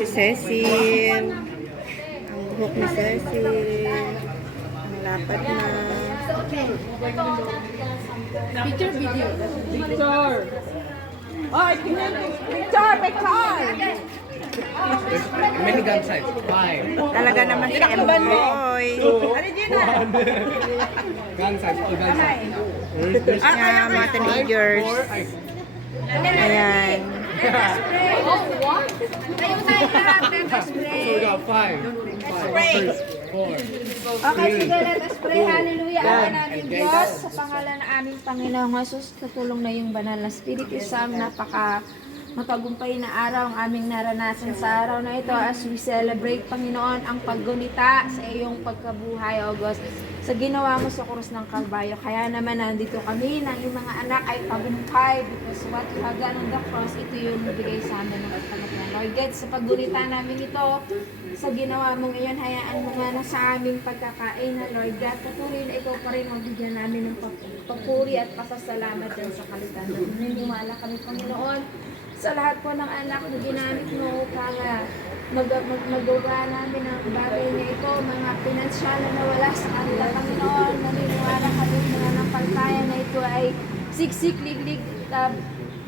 si Cecil. Ang buhok ni Cecil. Malapad na. Picture video. Picture. Oh, picture, picture. Many gun size? 5. Talaga naman si M-Boy. Gun size, all gun size. Mga teenagers. Ayan. So we got 5. 4. Okay, sige, let us pray. Hallelujah. Ama namin Diyos, sa pangalan ng aming Panginoong Jesus, natulong na yung banal na Espiritu Isang matagumpay na araw ang aming naranasan sa araw na ito as we celebrate, Panginoon, ang paggunita sa iyong pagkabuhay, O Diyos, sa ginawa mo sa krus ng Kalbaryo. Kaya naman nandito kami ng iyong mga anak ay tagumpay because what you have done on the cross, ito yung nabigay sa amin ng katanungan. Lord God, sa paggunita namin ito, sa ginawa mong iyon, hayaan mo nga na sa aming pagkakainan, Lord God, patuloy na ikaw pa rin ang bigyan namin ng papuri at pasasalamat dyan sa kalitan. Naniniwala kami, Panginoon, sa lahat po ng anak na ginamit mo upang magawa namin ang bagay na ito, mga pinansyal na nawala sa kanila, Panginoon. Naniniwala kami mga nampaltayan na ito ay siksik, liglig,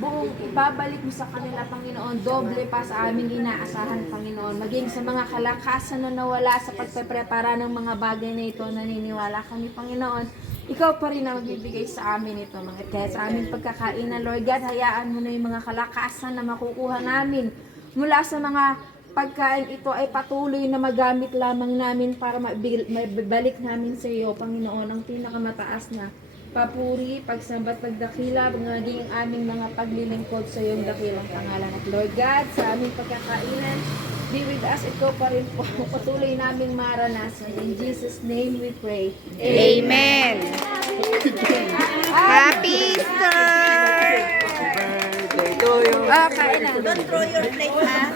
buong ibabalik mo sa kanila, Panginoon, doble pa sa aming inaasahan, Panginoon. Maging sa mga kalakasan na nawala sa pagpeprepara ng mga bagay na ito, naniniwala kami, Panginoon, ikaw pa rin ang magbibigay sa amin ito, mga kaya sa aming pagkakainan, Lord God, hayaan mo na yung mga kalakasan na makukuha namin mula sa mga pagkain ito ay patuloy na magamit lamang namin para mabalik namin sa iyo, Panginoon, ang pinakamataas na papuri, pagsambat, pagdakila, maging aming mga paglilingkod sa iyong dakilang pangalan. At Lord God, sa aming pagkakainan, be with us, ito pa rin po, patuloy naming maranasan. In Jesus' name we pray. Amen. Happy Easter! Ah, kain na. Don't throw your plate, ha?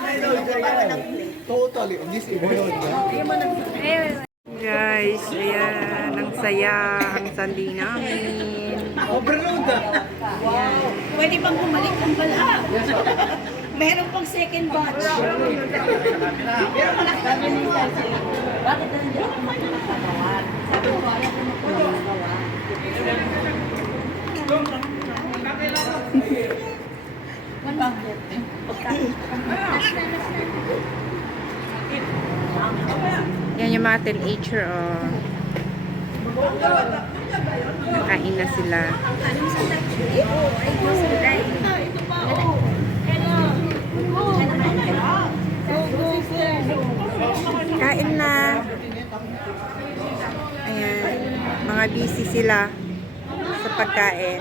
Totally. This is boy. Guys, ayan. Ang saya. Ang sandi namin. Overload. Ayan. Pwede bang bumalik ang bala? Meron pang second batch. Pero malaki na ito. Bakit na hindi ako magkakagawan? Sabi ko, ayaw ko magkakagawan. Yan yung mga teenager, oh. Kain na sila. Kain na. Ayan. Mga busy sila sa pagkain.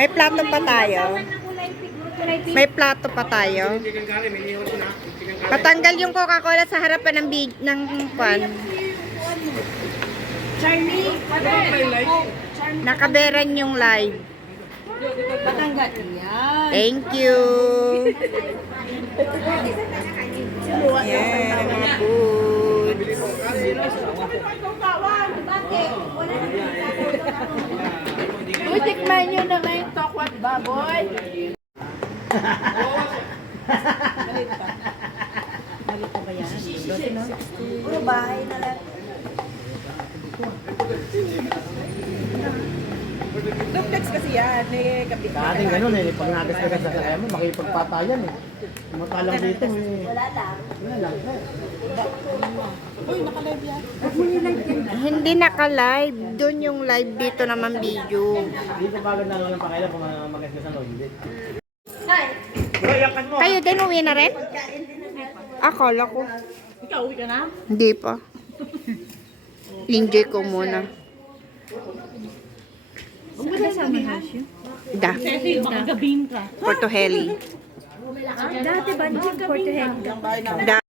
May plato pa tayo. May plato pa tayo. Patanggal yung Coca-Cola sa harapan ng pan. Charlie, Nakaberan yung live. patanggal. Yan. Thank you. Yan, ang mga food. Uy, tikman nyo naman yung tokwat baboy. Puro bahay na lang. Duplex kasi yan, eh, kapit. Dati ganun eh. Pag nagas-nagas sa kaya mo, makipagpatayan eh. Matalang dito eh. Wala lang. Wala lang. Uy, nakalive yan. Hindi naka-live. Doon yung live, dito naman video. Dito bago na lang ang pakailan kung magasgasan o hindi. Hi. Kayo din, uwi na rin? Akala ko. Ikaw, uwi ka na? Hindi pa. Enjoy ko muna. Da. Baka gabihin ka. Porto Heli. Dati ba, Porto Heli. Da.